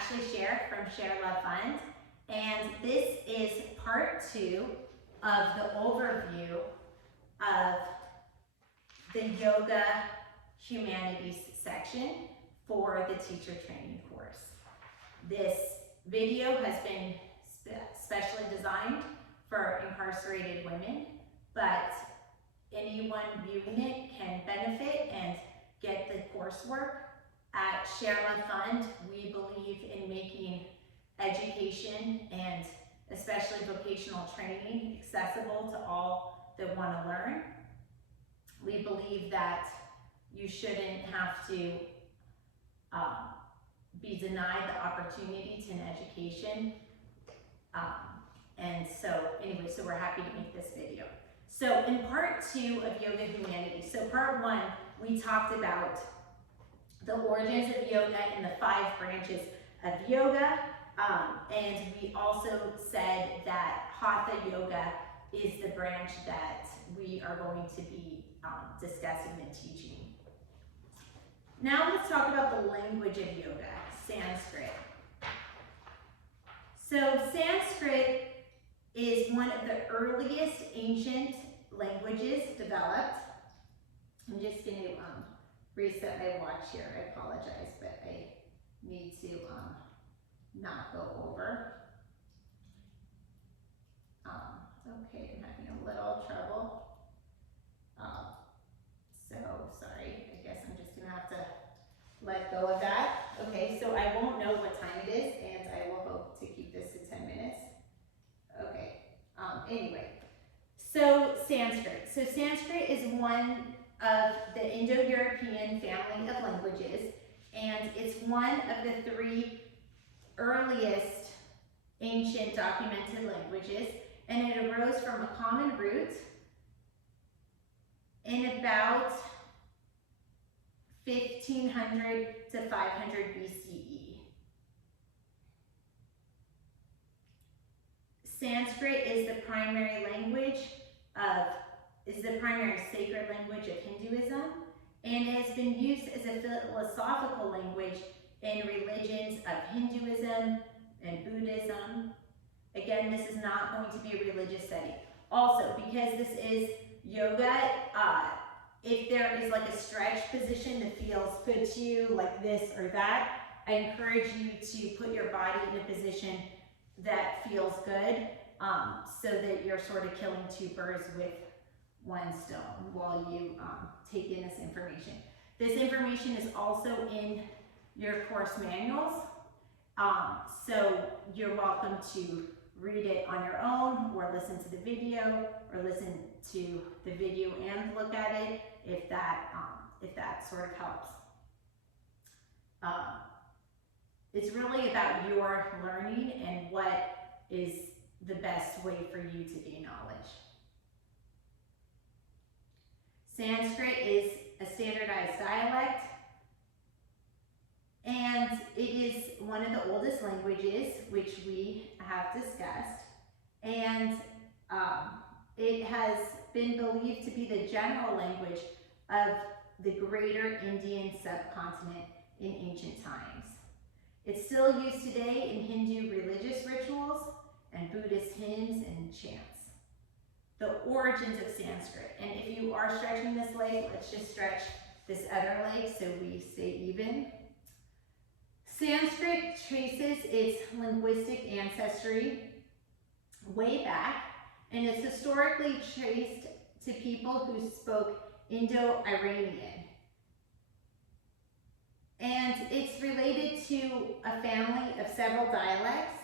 Ashley Share from ShareLove.Fund, and this is part 2 of the overview of the Yoga Humanities section for the teacher training course. This video has been specially designed for incarcerated women, but anyone viewing it can benefit and get the coursework. At ShareLove.Fund, we believe in making education and especially vocational training accessible to all that want to learn. We believe that you shouldn't have to be denied the opportunity to an education. And so anyway, so we're happy to make this video. So in part 2 of Yoga Humanities, so part 1, we talked about the origins of yoga and the 5 branches of yoga. And we also said that Hatha Yoga is the branch that we are going to be discussing and teaching. Now let's talk about the language of yoga, Sanskrit. So Sanskrit is one of the earliest ancient languages developed. I'm just going to reset my watch here. I apologize, but I need to not go over. Okay, I'm having a little trouble. So sorry, I guess I'm just gonna have to let go of that. Okay, so I won't know what time it is, and I will hope to keep this to 10 minutes. Okay, anyway, so Sanskrit. So Sanskrit is one of the Indo-European family of languages, and it's one of the 3 earliest ancient documented languages, and it arose from a common root in about 1500 to 500 BCE. Sanskrit is the primary sacred language of Hinduism, and it has been used as a philosophical language in religions of Hinduism and Buddhism. Again, this is not going to be a religious study. Also, because this is yoga, if there is like a stretch position that feels good to you, like this or that, I encourage you to put your body in a position that feels good, so that you're sort of killing 2 birds with 1 stone while you take in this information. This information is also in your course manuals, so you're welcome to read it on your own, or listen to the video, or listen to the video and look at it if that sort of helps. It's really about your learning and what is the best way for you to gain knowledge. Sanskrit is a standardized dialect, and it is one of the oldest languages which we have discussed, and it has been believed to be the general language of the greater Indian subcontinent in ancient times. It's still used today in Hindu religious rituals and Buddhist hymns and chants. The origins of Sanskrit, and if you are stretching this leg, let's just stretch this other leg so we stay even. Sanskrit traces its linguistic ancestry way back, and it's historically traced to people who spoke Indo-Iranian. And it's related to a family of several dialects.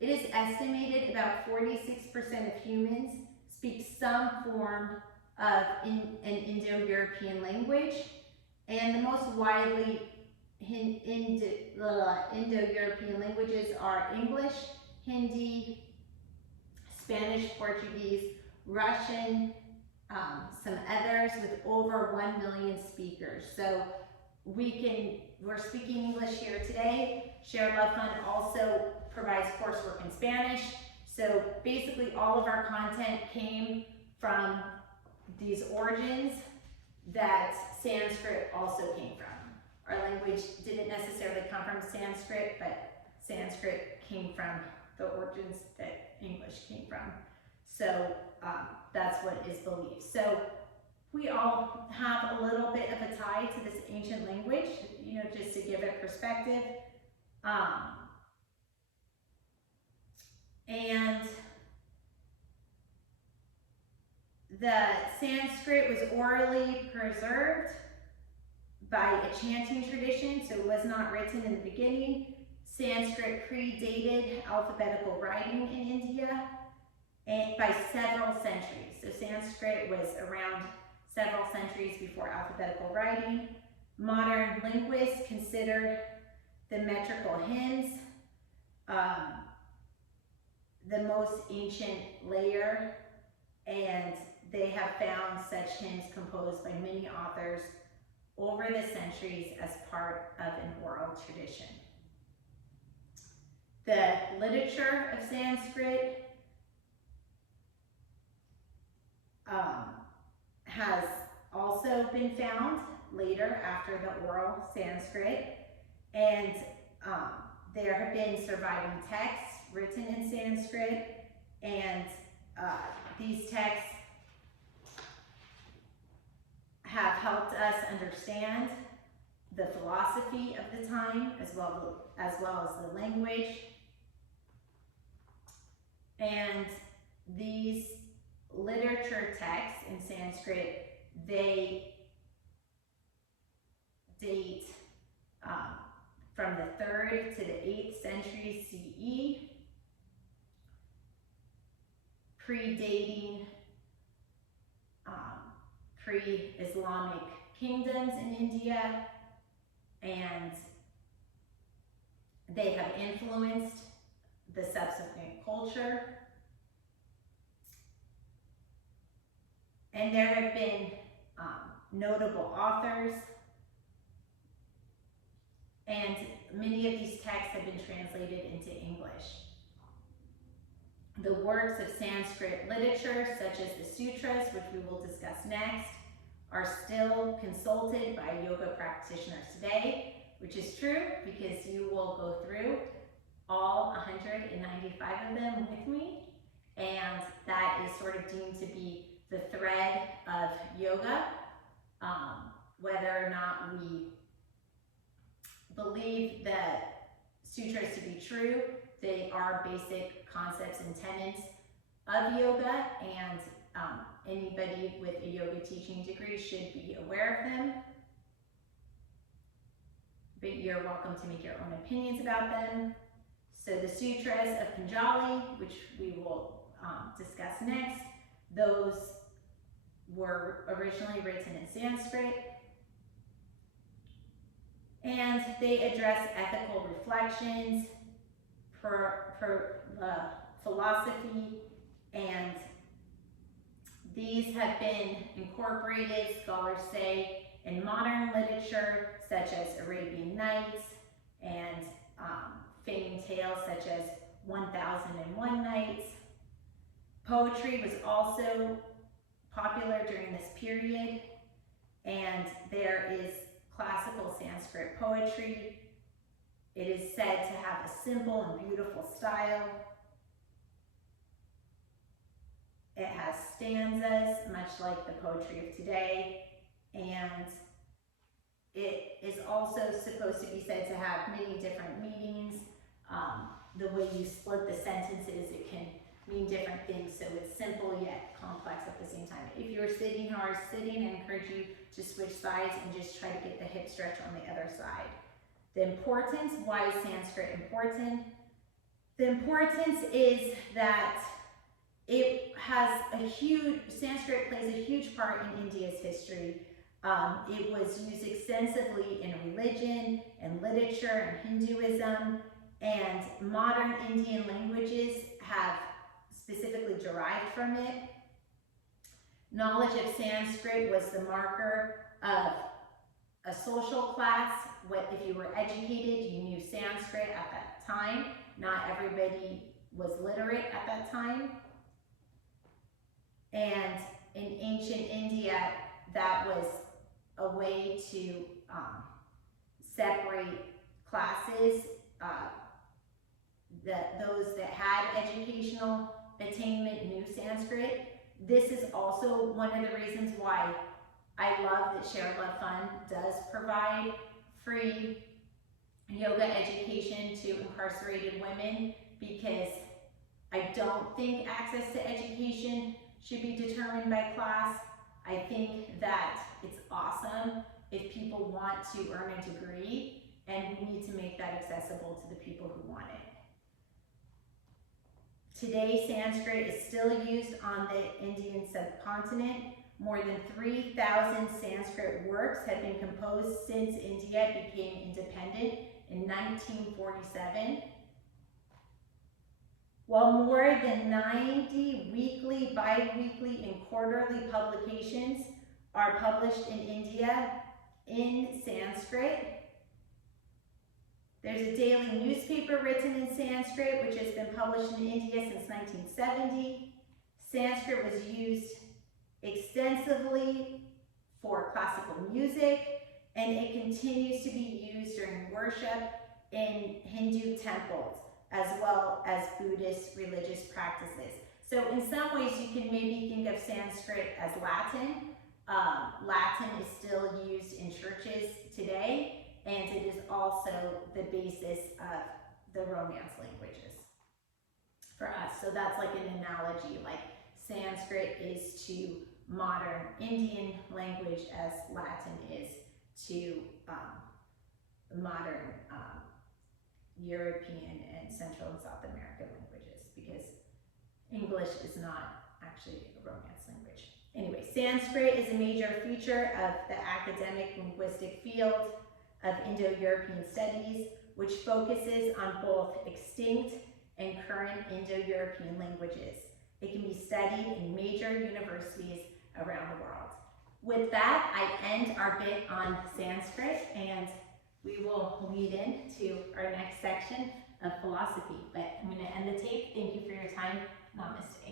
It is estimated about 46% of humans speak some form of an Indo-European language, and the most widely Indo-European languages are English, Hindi, Spanish, Portuguese, Russian, some others with over 1 million speakers. So we're speaking English here today. ShareLove.Fund also provides coursework in Spanish. So basically all of our content came from these origins that Sanskrit also came from. Our language didn't necessarily come from Sanskrit, but Sanskrit came from the origins that English came from. So that's what is believed. So we all have a little bit of a tie to this ancient language, you know, just to give it perspective. And the Sanskrit was orally preserved by a chanting tradition, so it was not written in the beginning. Sanskrit predated alphabetical writing in India and by several centuries. So Sanskrit was around several centuries before alphabetical writing. Modern linguists consider the metrical hymns the most ancient layer, and they have found such hymns composed by many authors over the centuries as part of an oral tradition. The literature of Sanskrit has also been found later after the oral Sanskrit, and there have been surviving texts written in Sanskrit, and these texts have helped us understand the philosophy of the time as well as the language. And these literature texts in Sanskrit, they date from the 3rd to the 8th century CE, predating pre-Islamic kingdoms in India, and they have influenced the subsequent culture. And there have been notable authors, and many of these texts have been translated into English. The works of Sanskrit literature, such as the Sutras, which we will discuss next, are still consulted by yoga practitioners today, which is true because you will go through all 195 of them with me, and that is sort of deemed to be the thread of yoga. Whether or not we believe the sutras to be true, they are basic concepts and tenets of yoga, and anybody with a yoga teaching degree should be aware of them. But you're welcome to make your own opinions about them. So the Sutras of Punjali, which we will discuss next, those were originally written in Sanskrit, and they address ethical reflections, philosophy, and these have been incorporated, scholars say, in modern literature such as Arabian Nights and famed tales such as 1001 Nights. Poetry was also popular during this period, and there is classical Sanskrit poetry. It is said to have a simple and beautiful style. It has stanzas, much like the poetry of today, and it is also supposed to be said to have many different meanings. The way you split the sentences, it can mean different things, so it's simple yet complex at the same time. If you're sitting or are sitting, I encourage you to switch sides and just try to get the hip stretch on the other side. The importance, why is Sanskrit important? The importance is that Sanskrit plays a huge part in India's history. It was used extensively in religion and literature and Hinduism, and modern Indian languages have specifically derived from it. Knowledge of Sanskrit was the marker of a social class. If you were educated, you knew Sanskrit at that time. Not everybody was literate at that time. And in ancient India, that was a way to separate classes those that had educational attainment knew Sanskrit. This is also one of the reasons why I love that ShareLove.Fund does provide free yoga education to incarcerated women, because I don't think access to education should be determined by class. I think that it's awesome if people want to earn a degree, and we need to make that accessible to the people who want it. Today, Sanskrit is still used on the Indian subcontinent. More than 3,000 Sanskrit works have been composed since India became independent in 1947. While more than 90 weekly, bi-weekly, and quarterly publications are published in India in Sanskrit, there's a daily newspaper written in Sanskrit, which has been published in India since 1970. Sanskrit was used extensively for classical music, and it continues to be used during worship in Hindu temples, as well as Buddhist religious practices. So in some ways, you can maybe think of Sanskrit as Latin. Latin is still used in churches today, and it is also the basis of the Romance languages for us. So that's like an analogy, like Sanskrit is to modern Indian language as Latin is to modern European and Central and South American languages, because English is not actually a Romance language. Anyway, Sanskrit is a major feature of the academic linguistic field of Indo-European studies, which focuses on both extinct and current Indo-European languages. It can be studied in major universities around the world. With that, I end our bit on Sanskrit, and we will lead into our next section of philosophy. But I'm going to end the tape. Thank you for your time. Namaste.